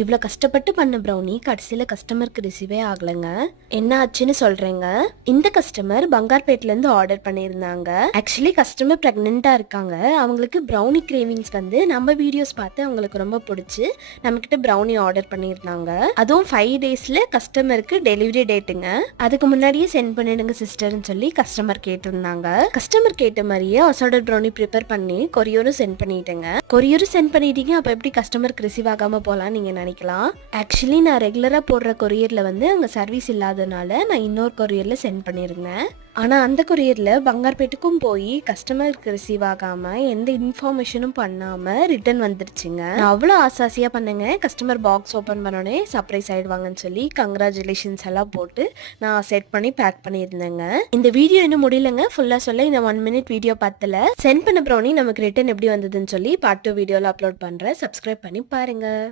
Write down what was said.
இவ்வளோ கஷ்டப்பட்டு பண்ண ப்ரௌனி கடைசியில் கஸ்டமருக்கு ரிசீவே ஆகலைங்க. என்ன ஆச்சுன்னு சொல்கிறேங்க. இந்த கஸ்டமர் பங்கார்பேட்லேருந்து ஆர்டர் பண்ணியிருந்தாங்க. ஆக்சுவலி கஸ்டமர் ப்ரெக்னெண்ட்டாக இருக்காங்க. அவங்களுக்கு ப்ரௌனி கிரேவிங்ஸ் வந்து நம்ம வீடியோஸ் பார்த்து அவங்களுக்கு ரொம்ப பிடிச்சி நம்மக்கிட்ட ப்ரௌனி ஆர்டர் பண்ணியிருந்தாங்க. அதுவும் 5 டேஸில் கஸ்டமருக்கு டெலிவரி டேட்டுங்க. அதுக்கு முன்னாடியே சென்ட் பண்ணிடுங்க சிஸ்டர்னு சொல்லி கஸ்டமர் கேட்டிருந்தாங்க. கஸ்டமர் கேட்ட மாதிரியே அசார்டட் ப்ரௌனி ப்ரிப்பேர் பண்ணி கொரியரும் சென்ட் பண்ணிட்டேங்க. கொரியரும் சென்ட் பண்ணிட்டீங்க, அப்போ எப்படி கஸ்டமருக்கு ரிசீவ் ஆகாமல் போகலாம் நீங்கள் நினைக்கலாம். ஆக்சுவலி நான் ரெகுலராக போடுற கொரியரில் வந்து அங்கே சர்வீஸ் இல்லாதனால நான் இன்னொரு கொரியரில் சென்ட் பண்ணியிருந்தேன். ஆனால் அந்த கொரியரில் பங்கார்பேட்டுக்கும் போய் கஸ்டமருக்கு ரிசீவ் ஆகாமல் எந்த இன்ஃபர்மேஷனும் பண்ணாமல் ரிட்டர்ன் வந்துருச்சுங்க. நான் அவ்வளோ ஆசாசியாக பண்ணேங்க. கஸ்டமர் பாக்ஸ் ஓப்பன் பண்ணோடனே சர்ப்ரைஸ் ஆகிடுவாங்கன்னு சொல்லி கங்க்ராச்சுலேஷன்ஸ் எல்லாம் போட்டு நான் செட் பண்ணி பேக் பண்ணியிருந்தேங்க. இந்த வீடியோ இன்னும் முடியலங்க. ஃபுல்லாக சொல்ல இந்த 1 மினிட் வீடியோ பார்த்தல சென்ட் பண்ண ப்ரௌனி நமக்கு ரிட்டர்ன் எப்படி வந்ததுன்னு சொல்லி பார்ட் 2 வீடியோவில் அப்லோட் பண்ணுறேன். சப்ஸ்கிரைப் பண்ணி பாருங்கள்.